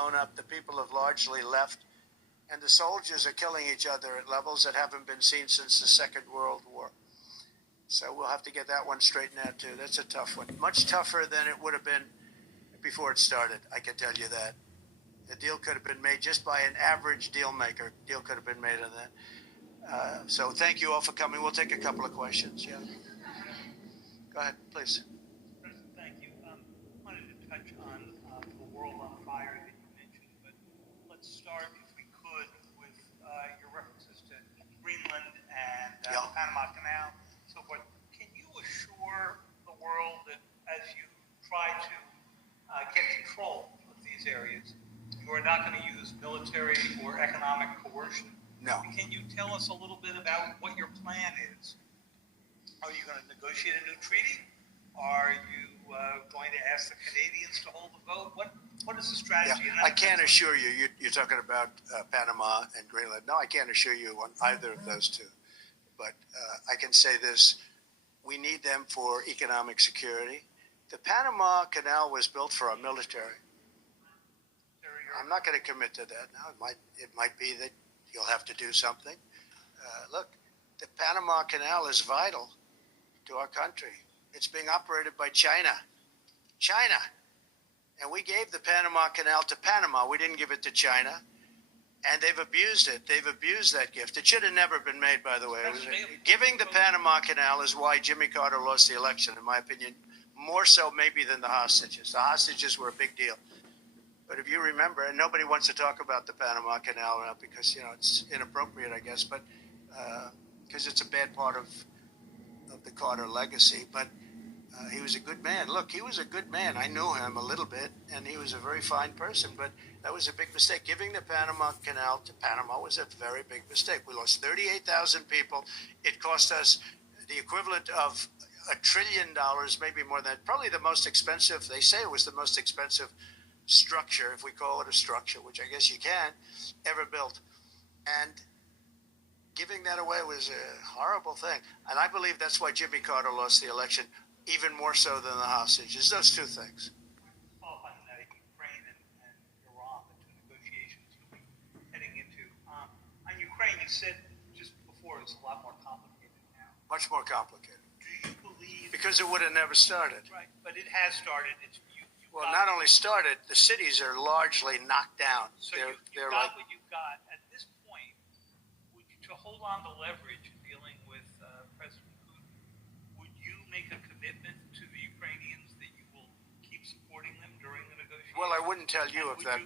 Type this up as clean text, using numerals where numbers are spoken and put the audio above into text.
blown up. The people have largely left. And the soldiers are killing each other at levels that haven't been seen since the Second World War. So we'll have to get that one straightened out, too. That's a tough one. Much tougher than it would have been before it started, I can tell you that. The deal could have been made just by an average deal maker. Deal could have been made on that. So thank you all for coming. We'll take a couple of questions. Yeah. Go ahead, please. President, thank you. I wanted to touch on the world on fire that you mentioned, but let's start, if we could, with your references to Greenland and the Panama Canal, so forth. Can you assure the world that as you try to get control of these areas, you are not going to use military or economic coercion? No. Can you tell us a little bit about what your plan is? Are you going to negotiate a new treaty? Are you going to ask the Canadians to hold the vote? What is the strategy? Yeah, I can't assure you. You're talking about Panama and Greenland. No, I can't assure you on either of those two. But I can say this. We need them for economic security. The Panama Canal was built for our military. I'm not going to commit to that now. It might be that you'll have to do something. Look, the Panama Canal is vital to our country. It's being operated by China. China. And we gave the Panama Canal to Panama. We didn't give it to China. And they've abused it. They've abused that gift. It should have never been made, by the way. Giving the Panama Canal is why Jimmy Carter lost the election, in my opinion, more so maybe than the hostages. The hostages were a big deal. But if you remember, and nobody wants to talk about the Panama Canal now because, it's inappropriate, I guess, but because it's a bad part of the Carter legacy. But he was a good man. Look, he was a good man. I knew him a little bit, and he was a very fine person. But that was a big mistake. Giving the Panama Canal to Panama was a very big mistake. We lost 38,000 people. It cost us the equivalent of $1 trillion, maybe more than that. Probably the most expensive. They say it was the most expensive structure, if we call it a structure, which I guess you can, ever built. And giving that away was a horrible thing. And I believe that's why Jimmy Carter lost the election, even more so than the hostages. Those two things. On Ukraine and Iran, the two negotiations you'll be heading into. On Ukraine, you said just before it's a lot more complicated now. Much more complicated. Do you believe... Because it would have never started. Right, but it has started. Well, not only started, the cities are largely knocked down. So you've got what you've got. At this point, to hold on to leverage in dealing with President Putin, would you make a commitment to the Ukrainians that you will keep supporting them during the negotiations? Well, I wouldn't tell you if that